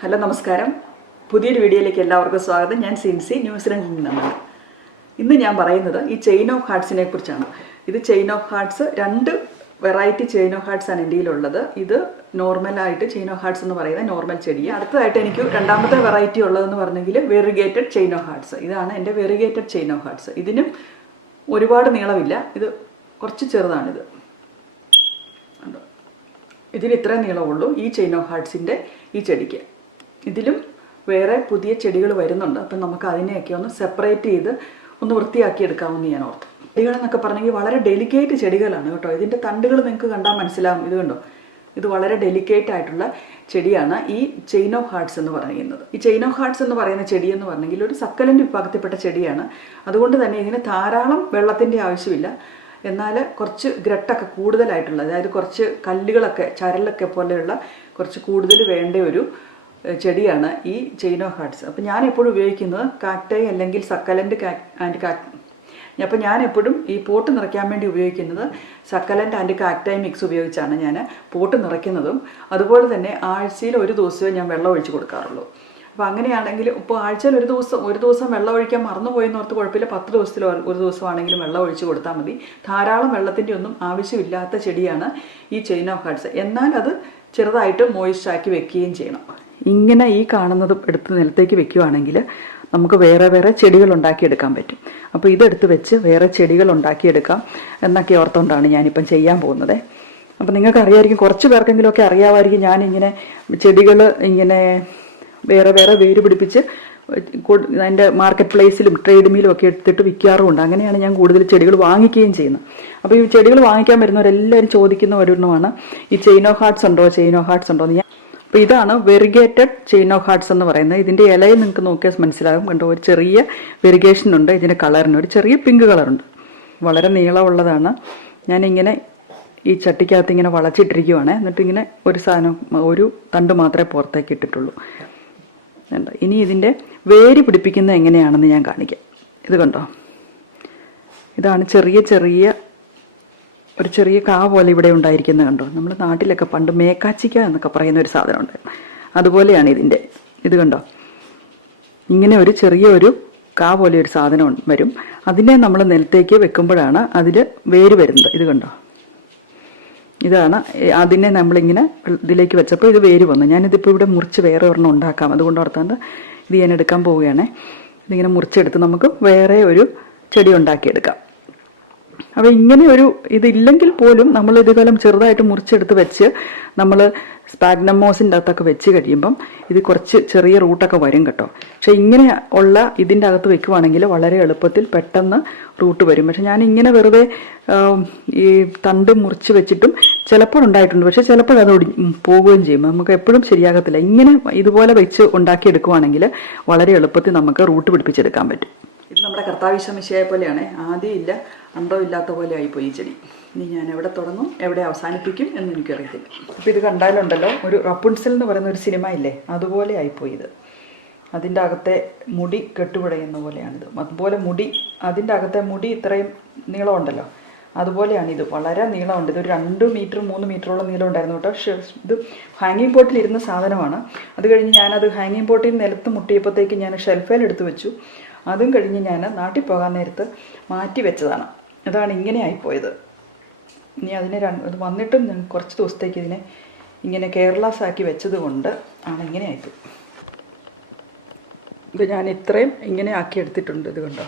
Hello നമസ്കാരം. പുതിയൊരു വീഡിയോയിലേക്ക് എല്ലാവർക്കും സ്വാഗതം. ഞാൻ സിൻസി ന്യൂസിലൻഡിൽ നിന്നാണ്. ഇന്ന് ഞാൻ പറയുന്നത് ഈ ചെയിൻ ഓഫ് ഹാർട്സിനെ കുറിച്ചാണ്. ഇത് ചെയിൻ ഓഫ് ഹാർട്സ് രണ്ട് വെറൈറ്റി ചെയിൻ ഓഫ് ഹാർട്സ് ആണ് ഉള്ളത് ഇത് നോർമലായിട്ട് ചെയിൻ ഓഫ് ഹാർട്സ് എന്ന് പറയുന്ന നോർമൽ ചെടി അടുത്തതായിട്ട് എനിക്ക് രണ്ടാമത്തെ വെറൈറ്റി ഉള്ളതെന്ന് പറഞ്ഞെങ്കിൽ വെറിഗേറ്റഡ് ചെയിൻ ഓഫ് ഹാർട്സ്. ഇതാണ് എന്റെ വെറിഗേറ്റഡ് ചെയിൻ ഓഫ് ഹാർട്സ്. ഇതിനും ഒരുപാട് നീളമില്ല. ഇത് കുറച്ച് ചെറുതാണിത്? ഇതിന് ഇത്രയും നീളമുള്ളൂ ഈ ചെയിൻ ഓഫ് ഹാർട്സിന്റെ ഈ ചെടിക്ക്. ഇതിലും വേറെ പുതിയ ചെടികൾ വരുന്നുണ്ട്. അപ്പം നമുക്ക് അതിനെയൊക്കെ ഒന്ന് സെപ്പറേറ്റ് ചെയ്ത് ഒന്ന് വൃത്തിയാക്കി എടുക്കാമെന്ന് ഞാൻ ഓർത്തു. ചെടികൾ എന്നൊക്കെ പറഞ്ഞെങ്കിൽ വളരെ ഡെലിക്കേറ്റ് ചെടികളാണ് കേട്ടോ. ഇതിന്റെ തണ്ടുകൾ നിങ്ങൾക്ക് കണ്ടാൽ മനസ്സിലാവും. ഇത് കണ്ടോ? ഇത് വളരെ ഡെലിക്കേറ്റ് ആയിട്ടുള്ള ചെടിയാണ് ഈ ചെയിൻ ഓഫ് ഹാർട്സ് എന്ന് പറയുന്നത്. ഈ ചെയിൻ ഓഫ് ഹാർട്സ് എന്ന് പറയുന്ന ചെടി എന്ന് പറഞ്ഞെങ്കിൽ ഒരു സക്കലന്റ് വിഭാഗത്തിൽപ്പെട്ട ചെടിയാണ്. അതുകൊണ്ട് തന്നെ ഇതിന് ധാരാളം വെള്ളത്തിന്റെ ആവശ്യമില്ല. എന്നാൽ കുറച്ച് ഗ്രട്ടൊക്കെ കൂടുതലായിട്ടുള്ള അതായത് കുറച്ച് കല്ലുകളൊക്കെ ചരലൊക്കെ പോലെയുള്ള കുറച്ച് കൂടുതൽ വേണ്ട ഒരു ചെടിയാണ് ഈ ചെയിനോ ഹാർട്സ്. അപ്പോൾ ഞാൻ എപ്പോഴും ഉപയോഗിക്കുന്നത് കാക്ടൈ അല്ലെങ്കിൽ സക്കലന്റ് ആൻഡ് കാക് അപ്പോൾ ഞാൻ എപ്പോഴും ഈ പോട്ട് നിറയ്ക്കാൻ വേണ്ടി ഉപയോഗിക്കുന്നത് സക്കലന്റ് ആൻഡ് കാക്ടൈ മിക്സ് ഉപയോഗിച്ചാണ് ഞാൻ പോട്ട് നിറയ്ക്കുന്നതും. അതുപോലെ തന്നെ ആഴ്ചയിൽ ഒരു ദിവസമേ ഞാൻ വെള്ളം ഒഴിച്ച് കൊടുക്കാറുള്ളൂ. അപ്പോൾ അങ്ങനെയാണെങ്കിൽ ഇപ്പോൾ ആഴ്ചയിൽ ഒരു ദിവസം ഒരു ദിവസം വെള്ളം ഒഴിക്കാൻ മറന്നുപോയെന്ന് ഓർത്ത് കുഴപ്പമില്ല. പത്ത് ദിവസത്തിൽ ഒരു ദിവസമാണെങ്കിലും വെള്ളം ഒഴിച്ച് കൊടുത്താൽ മതി. ധാരാളം വെള്ളത്തിന്റെ ഒന്നും ആവശ്യമില്ലാത്ത ചെടിയാണ് ഈ ചെയിൻ ഓഫ് ഹാർട്സ്. എന്നാൽ അത് ചെറുതായിട്ട് മോയിസ്റ്റാക്കി വെക്കുകയും ചെയ്യണം. ഇങ്ങനെ ഈ കാണുന്നത് എടുത്ത് നിലത്തേക്ക് വെക്കുവാണെങ്കിൽ നമുക്ക് വേറെ വേറെ ചെടികൾ ഉണ്ടാക്കിയെടുക്കാൻ പറ്റും. അപ്പോൾ ഇതെടുത്ത് വെച്ച് വേറെ ചെടികൾ ഉണ്ടാക്കിയെടുക്കാം എന്നൊക്കെ ഓർത്തുകൊണ്ടാണ് ഞാനിപ്പം ചെയ്യാൻ പോകുന്നത്. അപ്പം നിങ്ങൾക്ക് അറിയാമായിരിക്കും കുറച്ച് പേർക്കെങ്കിലുമൊക്കെ അറിയാമായിരിക്കും ഞാനിങ്ങനെ ചെടികൾ ഇങ്ങനെ വേറെ വേറെ വേര് പിടിപ്പിച്ച് അതിന്റെ മാർക്കറ്റ് പ്ലേസിലും ട്രേഡ് മീലും ഒക്കെ എടുത്തിട്ട് വിൽക്കാറുമുണ്ട്. അങ്ങനെയാണ് ഞാൻ കൂടുതൽ ചെടികൾ വാങ്ങിക്കുകയും ചെയ്യുന്നത്. അപ്പോൾ ഈ ചെടികൾ വാങ്ങിക്കാൻ വരുന്നവരെല്ലാവരും ചോദിക്കുന്ന ഒരെണ്ണമാണ് ഈ ഓഫ് ഹാർട്സ് ഉണ്ടോ? ഓഫ് ഹാർട്സ് ഉണ്ടോ എന്ന്. ഞാൻ അപ്പോൾ ഇതാണ് വെറിഗേറ്റഡ് ചെയിൻ ഓഫ് ഹാർട്സ് എന്ന് പറയുന്നത്. ഇതിന്റെ ഇലയിൽ നിങ്ങൾക്ക് നോക്കിയാൽ മനസ്സിലാകും. കണ്ടോ ഒരു ചെറിയ വെറിഗേഷൻ ഉണ്ട്. ഇതിന്റെ കളറിന് ഒരു ചെറിയ പിങ്ക് കളറുണ്ട്. വളരെ നീളമുള്ളതാണ്. ഞാനിങ്ങനെ ഈ ചട്ടിക്കകത്ത് ഇങ്ങനെ വളച്ചിട്ടിരിക്കുവാണ്. എന്നിട്ട് ഇങ്ങനെ ഒരു സാധനം ഒരു തണ്ട് മാത്രമേ പുറത്തേക്ക് ഇട്ടിട്ടുള്ളൂ. ഇനി ഇതിന്റെ വേര് പിടിപ്പിക്കുന്നത് എങ്ങനെയാണെന്ന് ഞാൻ കാണിക്കാം. ഇത് കണ്ടോ? ഇതാണ് ചെറിയ ചെറിയ ഒരു ചെറിയ കാ പോലെ ഇവിടെ ഉണ്ടായിരിക്കുന്നത് കണ്ടോ? നമ്മൾ നാട്ടിലൊക്കെ പണ്ട് മേക്കാച്ചിക്ക എന്നൊക്കെ പറയുന്ന ഒരു സാധനമുണ്ട്. അതുപോലെയാണ് ഇതിന്റെ. ഇത് കണ്ടോ? ഇങ്ങനെ ഒരു ചെറിയ ഒരു കാ പോലെ ഒരു സാധനം വരും. അതിനെ നമ്മൾ നിലത്തേക്ക് വെക്കുമ്പോഴാണ് അതിൽ വേര് വരുന്നത്. ഇത് കണ്ടോ? ഇതാണ് അതിനെ നമ്മളിങ്ങനെ ഇതിലേക്ക് വെച്ചപ്പോൾ ഇത് വേര് വന്നു. ഞാനിതിപ്പോൾ ഇവിടെ മുറിച്ച് വേറെ ഒരെണ്ണം ഉണ്ടാക്കാം. അതുകൊണ്ട് ഓർത്താണ്ട് ഇത് ഞാൻ എടുക്കാൻ പോവുകയാണ്. ഇതിങ്ങനെ മുറിച്ചെടുത്ത് നമുക്ക് വേറെ ഒരു ചെടി ഉണ്ടാക്കിയെടുക്കാം. അപ്പോൾ ഇങ്ങനെ ഒരു ഇതില്ലെങ്കിൽ പോലും നമ്മൾ ഇതുപോലെ ചെറുതായിട്ട് മുറിച്ചെടുത്ത് വെച്ച് നമ്മൾ സ്പാഗ്നമോസിന്റെ അകത്തൊക്കെ വെച്ച് കഴിയുമ്പം ഇത് കുറച്ച് ചെറിയ റൂട്ടൊക്കെ വരും കേട്ടോ. പക്ഷേ ഇങ്ങനെ ഉള്ള ഇതിന്റെ അകത്ത് വെക്കുവാണെങ്കിൽ വളരെ എളുപ്പത്തിൽ പെട്ടെന്ന് റൂട്ട് വരും. പക്ഷെ ഞാൻ ഇങ്ങനെ വെറുതെ ഈ തണ്ട് മുറിച്ച് വെച്ചിട്ടും ചിലപ്പോൾ ഉണ്ടായിട്ടുണ്ട്. പക്ഷെ ചിലപ്പോൾ അത് പോവുകയും ചെയ്യും. നമുക്ക് എപ്പോഴും ശരിയാകത്തില്ല. ഇങ്ങനെ ഇതുപോലെ വെച്ച് ഉണ്ടാക്കിയെടുക്കുവാണെങ്കിൽ വളരെ എളുപ്പത്തിൽ നമുക്ക് റൂട്ട് പിടിപ്പിച്ചെടുക്കാൻ പറ്റും. ഇത് നമ്മുടെ കർത്താവിശ്വമിശയെ പോലെയാണ്. ആദ്യം ഇല്ല അന്തം ഇല്ലാത്ത പോലെ ആയിപ്പോയി ഈ ചെടി. ഇനി ഞാൻ എവിടെ തുടങ്ങും എവിടെ അവസാനിപ്പിക്കും എന്ന് എനിക്കറിയത്തില്ല. അപ്പോൾ ഇത് കണ്ടാലുണ്ടല്ലോ ഒരു റപ്പുൺസൽ എന്ന് പറയുന്ന ഒരു സിനിമ ഇല്ലേ? അതുപോലെ ആയിപ്പോയി ഇത്. അതിന്റെ അകത്തെ മുടി കെട്ടുപിടയുന്ന പോലെയാണിത്. അതുപോലെ മുടി അതിന്റെ അകത്തെ മുടി ഇത്രയും നീളമുണ്ടല്ലോ. അതുപോലെയാണിത് വളരെ നീളമുണ്ട്. ഇതൊരു രണ്ട് മീറ്റർ മൂന്ന് മീറ്ററോളം നീളം ഉണ്ടായിരുന്നു കേട്ടോ. പക്ഷേ ഇത് ഹാങ്ങിങ് പോട്ടിൽ ഇരുന്ന സാധനമാണ്. അത് കഴിഞ്ഞ് ഞാനത് ഹാങ്ങിങ് പോട്ടിൽ നിലത്ത് മുട്ടിയപ്പോഴത്തേക്ക് ഞാൻ ഷെൽഫേൽ എടുത്ത് വെച്ചു. അതും കഴിഞ്ഞ് ഞാൻ നാട്ടിൽ പോകാൻ നേരത്ത് മാറ്റി വെച്ചതാണ്. അതാണ് ഇങ്ങനെ ആയിപ്പോയത്. ഇനി അതിനെ രണ്ട് വന്നിട്ടും കുറച്ച് ദിവസത്തേക്ക് ഇതിനെ ഇങ്ങനെ കെയർലെസ്സാക്കി വെച്ചത് കൊണ്ട് ആണ് ഇങ്ങനെ ആയിപ്പോയി. ഇത് ഞാൻ ഇത്രയും ഇങ്ങനെ ആക്കി എടുത്തിട്ടുണ്ട് ഇത് കണ്ടോ?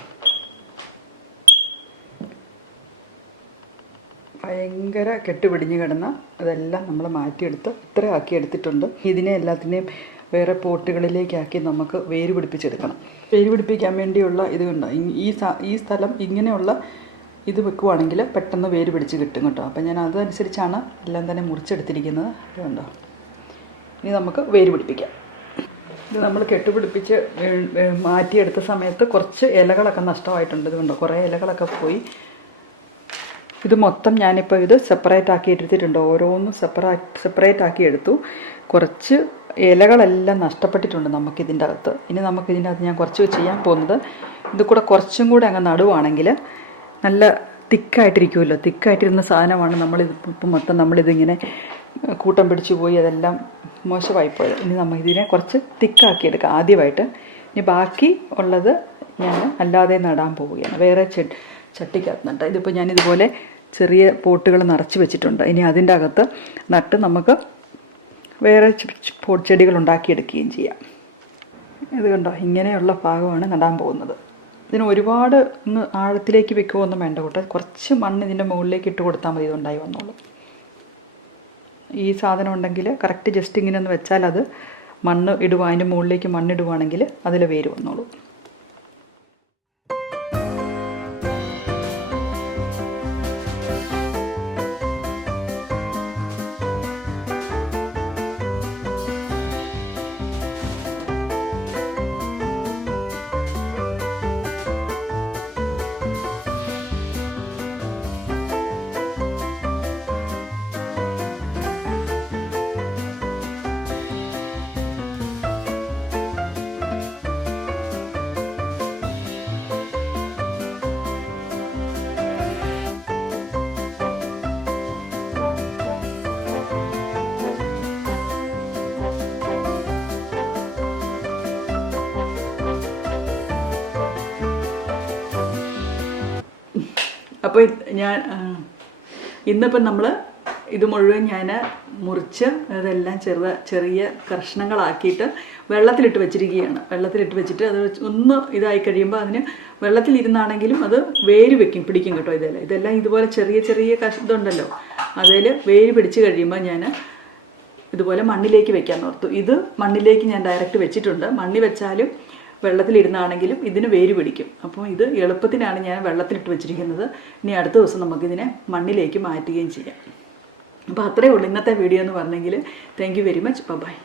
ഭയങ്കര കെട്ടുപിടിഞ്ഞ് കിടന്ന അതെല്ലാം നമ്മൾ മാറ്റിയെടുത്ത് ഇത്രയും ആക്കി എടുത്തിട്ടുണ്ട്. ഇതിനെ എല്ലാത്തിനെയും വേറെ പോട്ടുകളിലേക്കാക്കി നമുക്ക് വേര് പിടിപ്പിച്ചെടുക്കണം. വേര് പിടിപ്പിക്കാൻ വേണ്ടിയുള്ള ഇത് കണ്ടോ? ഈ- ഈ സ്ഥലം ഇങ്ങനെയുള്ള ഇത് വെക്കുവാണെങ്കിൽ പെട്ടെന്ന് വേര് പിടിച്ച് കിട്ടും കേട്ടോ. അപ്പം ഞാൻ അതനുസരിച്ചാണ് എല്ലാം തന്നെ മുറിച്ചെടുത്തിരിക്കുന്നത്. അതുകൊണ്ടോ കണ്ടോ? ഇനി നമുക്ക് വേര് പിടിപ്പിക്കാം. ഇത് നമ്മൾ കെട്ടുപിടിപ്പിച്ച് മാറ്റിയെടുത്ത സമയത്ത് കുറച്ച് ഇലകളൊക്കെ നഷ്ടമായിട്ടുണ്ട്. ഇതുകൊണ്ടോ കണ്ടോ? കുറേ ഇലകളൊക്കെ പോയി. ഇത് മൊത്തം ഞാനിപ്പോൾ ഇത് സെപ്പറേറ്റ് ആക്കി എടുത്തിട്ടുണ്ട്. ഓരോന്നും സെപ്പറേറ്റ് സെപ്പറേറ്റ് ആക്കി എടുത്തു. കുറച്ച് ഇലകളെല്ലാം നഷ്ടപ്പെട്ടിട്ടുണ്ട് നമുക്കിതിന്റെ അകത്ത്. ഇനി നമുക്കിതിന്റെ അകത്ത് ഞാൻ കുറച്ച് ചെയ്യാൻ പോകുന്നത് ഇത് കൂടെ കുറച്ചും കൂടെ അങ്ങ് നടുവാണെങ്കിൽ നല്ല തിക്കായിട്ടിരിക്കുമല്ലോ. തിക്കായിട്ടിരുന്ന സാധനമാണ് നമ്മളിത് ഇപ്പം മൊത്തം നമ്മളിതിങ്ങനെ കൂട്ടം പിടിച്ചു പോയി അതെല്ലാം മോശമായി പോയത് ഇനി നമ്മൾ ഇതിനെ കുറച്ച് തിക്കാക്കി എടുക്കാം ആദ്യമായിട്ട്. ഇനി ബാക്കി ഉള്ളത് ഞാൻ അല്ലാതെ നടാൻ പോവുകയാണ്. വേറെ ചെ ചട്ടിക്കകത്ത് നട്ട ഇതിപ്പോൾ ഞാനിതുപോലെ ചെറിയ പോട്ടുകൾ നിറച്ച് വെച്ചിട്ടുണ്ട്. ഇനി അതിന്റെ അകത്ത് നട്ട് നമുക്ക് വേറെ പൊടിച്ചെടികൾ ഉണ്ടാക്കിയെടുക്കുകയും ചെയ്യാം. ഇത് കണ്ടോ? ഇങ്ങനെയുള്ള ഭാഗമാണ് നടാൻ പോകുന്നത്. ഇതിന് ഒരുപാട് ഒന്ന് ആഴത്തിലേക്ക് വെക്കുമൊന്നും വേണ്ട കൂട്ടെ. കുറച്ച് മണ്ണ് ഇതിന്റെ മുകളിലേക്ക് ഇട്ട് കൊടുത്താൽ മതി ഇതുണ്ടായി വന്നോളൂ. ഈ സാധനം ഉണ്ടെങ്കിൽ കറക്റ്റ് ജസ്റ്റ് ഇങ്ങനെ ഒന്ന് വെച്ചാൽ അത് മണ്ണ് ഇടുക അതിന്റെ മുകളിലേക്ക് മണ്ണിടുവാണെങ്കിൽ അതിൽ വേര് വന്നോളൂ. അപ്പോൾ ഞാൻ ഇന്നിപ്പം നമ്മൾ ഇത് മുഴുവൻ ഞാൻ മുറിച്ച് അതെല്ലാം ചെറുത ചെറിയ കഷ്ണങ്ങളാക്കിയിട്ട് വെള്ളത്തിലിട്ട് വെച്ചിരിക്കുകയാണ്. വെള്ളത്തിലിട്ട് വെച്ചിട്ട് അത് ഒന്ന് ഇതായി കഴിയുമ്പോൾ അതിന് വെള്ളത്തിലിരുന്നാണെങ്കിലും അത് വേര് വെക്കും പിടിക്കും കേട്ടോ ഇതെല്ലാം. ഇതെല്ലാം ഇതുപോലെ ചെറിയ ചെറിയ കഷ് ഇതുണ്ടല്ലോ. അതിൽ വേര് പിടിച്ച് കഴിയുമ്പോൾ ഞാൻ ഇതുപോലെ മണ്ണിലേക്ക് വെക്കാൻ ഓർത്തു. ഇത് മണ്ണിലേക്ക് ഞാൻ ഡയറക്റ്റ് വെച്ചിട്ടുണ്ട്. മണ്ണി വെച്ചാലും വെള്ളത്തിലിരുന്നാണെങ്കിലും ഇതിന് വേര് പിടിക്കും. അപ്പോൾ ഇത് എളുപ്പത്തിനാണ് ഞാൻ വെള്ളത്തിലിട്ട് വെച്ചിരിക്കുന്നത്. ഇനി അടുത്ത ദിവസം നമുക്കിതിനെ മണ്ണിലേക്ക് മാറ്റുകയും ചെയ്യാം. അപ്പോൾ അത്രയേ ഉള്ളൂ ഇന്നത്തെ വീഡിയോ എന്ന് പറഞ്ഞെങ്കിൽ. Thank you very much bye